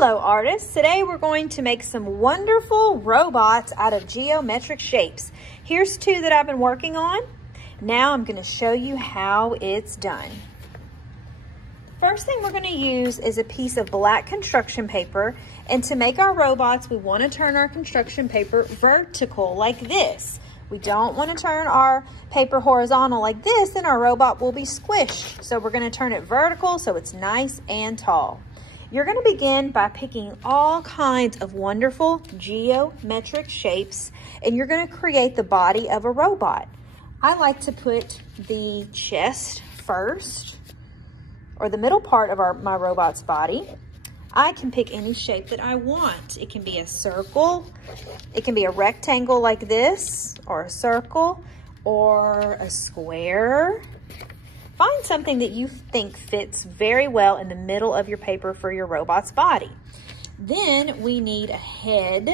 Hello artists, today we're going to make some wonderful robots out of geometric shapes. Here's two that I've been working on. Now I'm going to show you how it's done. First thing we're going to use is a piece of black construction paper, and to make our robots we want to turn our construction paper vertical like this. We don't want to turn our paper horizontal like this and our robot will be squished. So we're going to turn it vertical so it's nice and tall. You're going to begin by picking all kinds of wonderful geometric shapes, and you're going to create the body of a robot. I like to put the chest first, or the middle part of my robot's body. I can pick any shape that I want. It can be a circle, it can be a rectangle like this, or a circle, or a square. Find something that you think fits very well in the middle of your paper for your robot's body. Then we need a head.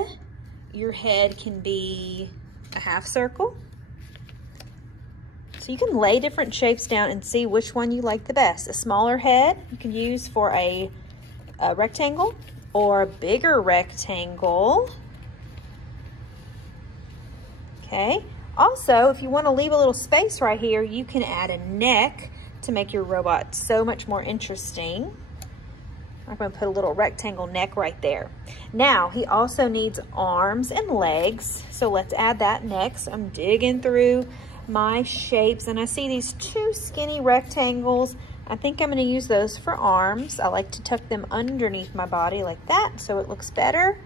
Your head can be a half circle. So you can lay different shapes down and see which one you like the best. A smaller head you can use for a rectangle, or a bigger rectangle. Okay. Also, if you want to leave a little space right here, you can add a neck to make your robot so much more interesting. I'm going to put a little rectangle neck right there. Now, he also needs arms and legs, so let's add that next. I'm digging through my shapes, and I see these two skinny rectangles. I think I'm going to use those for arms. I like to tuck them underneath my body like that so it looks better.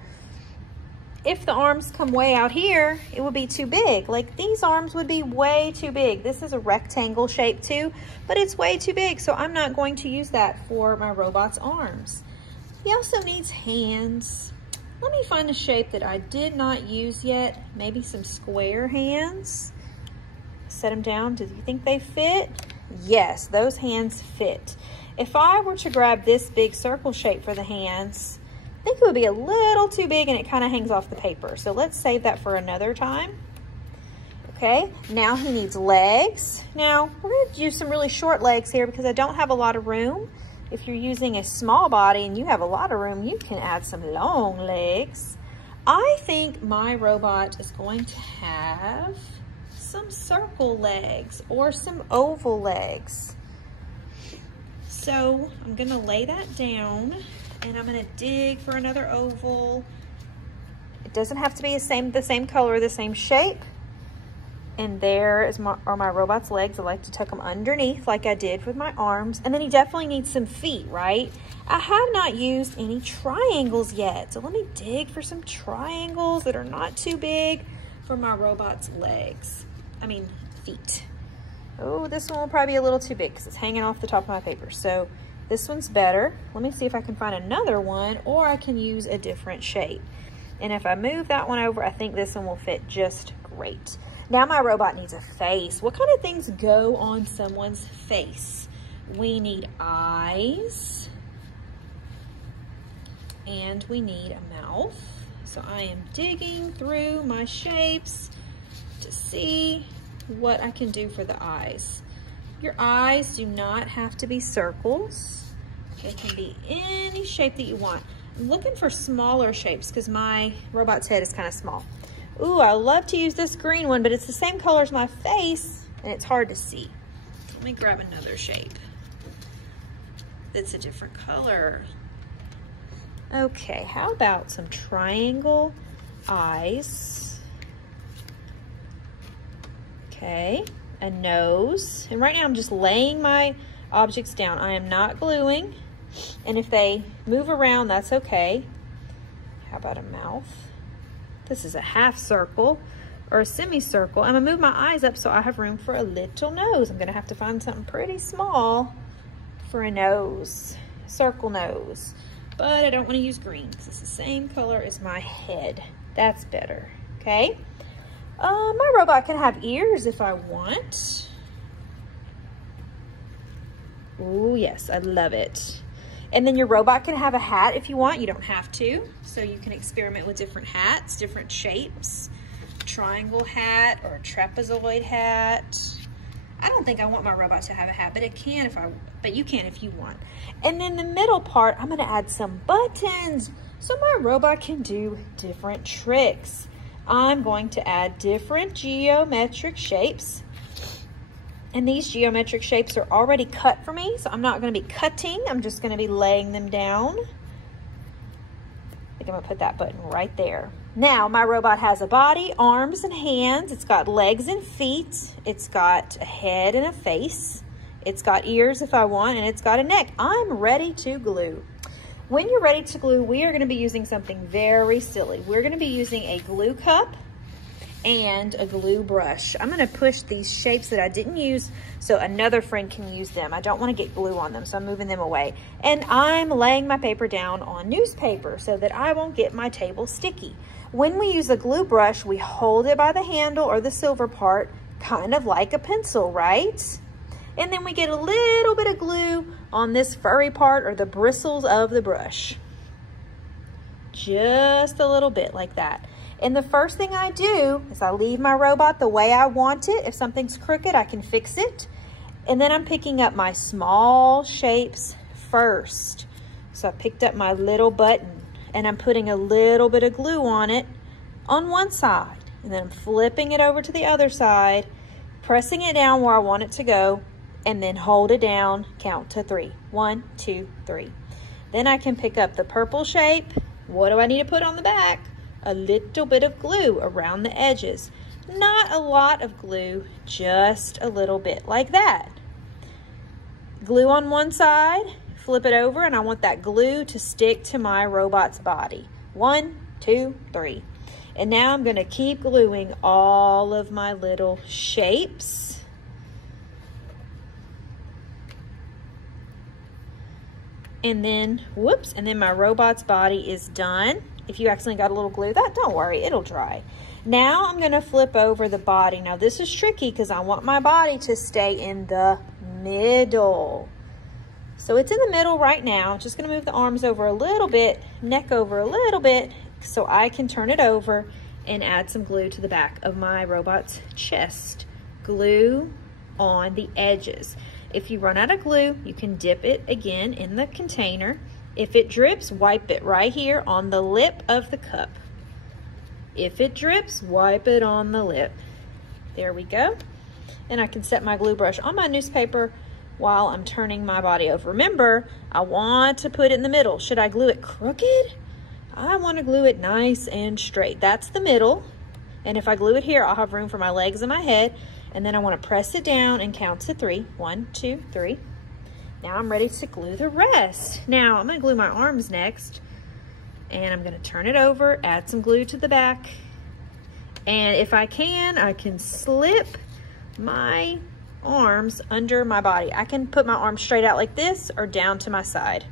If the arms come way out here, it would be too big. Like these arms would be way too big. This is a rectangle shape too, but it's way too big, so I'm not going to use that for my robot's arms. He also needs hands. Let me find a shape that I did not use yet. Maybe some square hands. Set them down. Do you think they fit? Yes, those hands fit. If I were to grab this big circle shape for the hands, I think it would be a little too big and it kind of hangs off the paper. So let's save that for another time. Okay, now he needs legs. Now we're going to use some really short legs here because I don't have a lot of room. If you're using a small body and you have a lot of room, you can add some long legs. I think my robot is going to have some circle legs or some oval legs. So I'm going to lay that down. And I'm going to dig for another oval. It doesn't have to be the same color, the same shape. And there are my robot's legs. I like to tuck them underneath like I did with my arms. And then he definitely needs some feet, right? I have not used any triangles yet. So let me dig for some triangles that are not too big for my robot's feet. Oh, this one will probably be a little too big because it's hanging off the top of my paper. So this one's better. Let me see if I can find another one, or I can use a different shape. And if I move that one over, I think this one will fit just great. Now my robot needs a face. What kind of things go on someone's face? We need eyes, and we need a mouth. So I am digging through my shapes to see what I can do for the eyes. Your eyes do not have to be circles. They can be any shape that you want. I'm looking for smaller shapes because my robot's head is kind of small. Ooh, I love to use this green one, but it's the same color as my face and it's hard to see. Let me grab another shape that's a different color. Okay, how about some triangle eyes? Okay. A nose, and right now I'm just laying my objects down. I am not gluing, and if they move around, that's okay. How about a mouth? This is a half circle or a semicircle. I'm gonna move my eyes up so I have room for a little nose. I'm gonna have to find something pretty small for a nose, circle nose, but I don't want to use green because it's the same color as my head. That's better. Okay. My robot can have ears if I want. Oh yes, I love it. And then your robot can have a hat if you want. You don't have to. So you can experiment with different hats, different shapes. A triangle hat or a trapezoid hat. I don't think I want my robot to have a hat, but it can but you can if you want. And then the middle part, I'm gonna add some buttons so my robot can do different tricks. I'm going to add different geometric shapes. And these geometric shapes are already cut for me, so I'm not gonna be cutting, I'm just gonna be laying them down. I think I'm gonna put that button right there. Now, my robot has a body, arms and hands. It's got legs and feet. It's got a head and a face. It's got ears if I want, and it's got a neck. I'm ready to glue. When you're ready to glue, we are going to be using something very silly. We're going to be using a glue cup and a glue brush. I'm going to push these shapes that I didn't use so another friend can use them. I don't want to get glue on them, so I'm moving them away. And I'm laying my paper down on newspaper so that I won't get my table sticky. When we use a glue brush, we hold it by the handle or the silver part, kind of like a pencil, right? And then we get a little bit of glue on this furry part or the bristles of the brush. Just a little bit like that. And the first thing I do is I leave my robot the way I want it. If something's crooked, I can fix it. And then I'm picking up my small shapes first. So I picked up my little button and I'm putting a little bit of glue on it on one side. And then I'm flipping it over to the other side, pressing it down where I want it to go, and then hold it down, count to 3. 1, 2, 3. Then I can pick up the purple shape. What do I need to put on the back? A little bit of glue around the edges. Not a lot of glue, just a little bit, like that. Glue on one side, flip it over, and I want that glue to stick to my robot's body. 1, 2, 3. And now I'm gonna keep gluing all of my little shapes. And then, whoops, and then my robot's body is done. If you accidentally got a little glue, don't worry, it'll dry. Now I'm gonna flip over the body. Now this is tricky because I want my body to stay in the middle. So it's in the middle right now. Just gonna move the arms over a little bit, neck over a little bit, so I can turn it over and add some glue to the back of my robot's chest. Glue on the edges. If you run out of glue, you can dip it again in the container. If it drips, wipe it right here on the lip of the cup. If it drips, wipe it on the lip. There we go. And I can set my glue brush on my newspaper while I'm turning my body over. Remember, I want to put it in the middle. Should I glue it crooked? I want to glue it nice and straight. That's the middle. And if I glue it here, I'll have room for my legs and my head. And then I want to press it down and count to 3. 1, 2, 3. Now I'm ready to glue the rest. Now I'm going to glue my arms next. And I'm going to turn it over, add some glue to the back. And if I can slip my arms under my body. I can put my arms straight out like this or down to my side.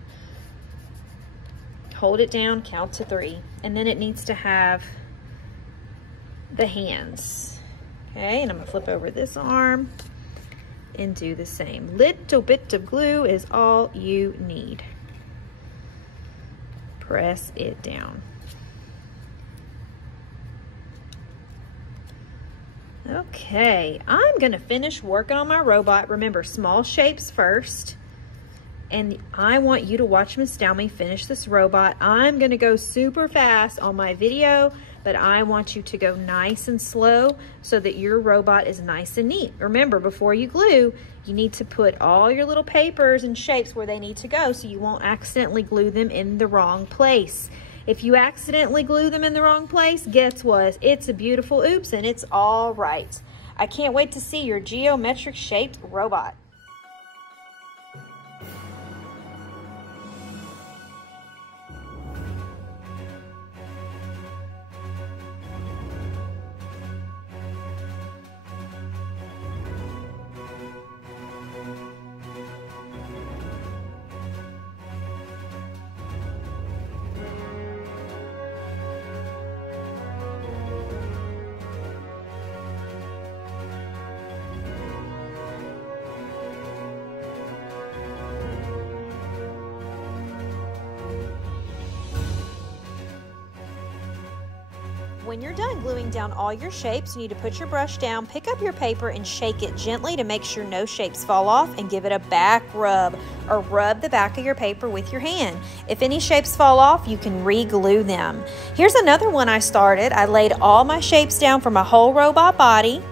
Hold it down, count to 3. And then it needs to have the hands. Okay, and I'm going to flip over this arm and do the same. Little bit of glue is all you need. Press it down. Okay, I'm gonna finish working on my robot. Remember, small shapes first. And I want you to watch Miss Dowmy finish this robot. I'm gonna go super fast on my video, but I want you to go nice and slow so that your robot is nice and neat. Remember, before you glue, you need to put all your little papers and shapes where they need to go so you won't accidentally glue them in the wrong place. If you accidentally glue them in the wrong place, guess what? It's a beautiful oops and it's all right. I can't wait to see your geometric shaped robot. When you're done gluing down all your shapes, you need to put your brush down, pick up your paper, and shake it gently to make sure no shapes fall off, and give it a back rub, or rub the back of your paper with your hand. If any shapes fall off, you can re-glue them. Here's another one I started. I laid all my shapes down for my whole robot body,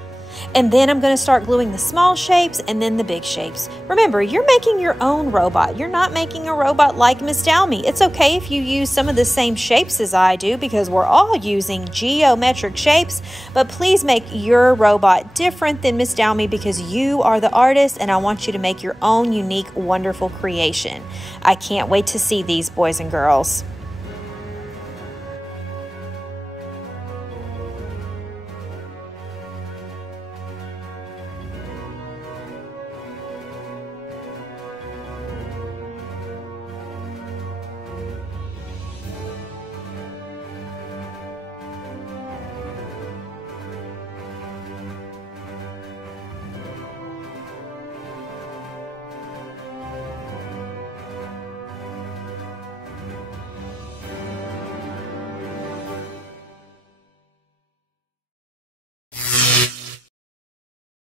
and then I'm going to start gluing the small shapes and then the big shapes. Remember, you're making your own robot. You're not making a robot like Miss Dalmy. It's okay if you use some of the same shapes as I do, because we're all using geometric shapes, but please make your robot different than Miss Dalmy, because you are the artist and I want you to make your own unique, wonderful creation. I can't wait to see these, boys and girls.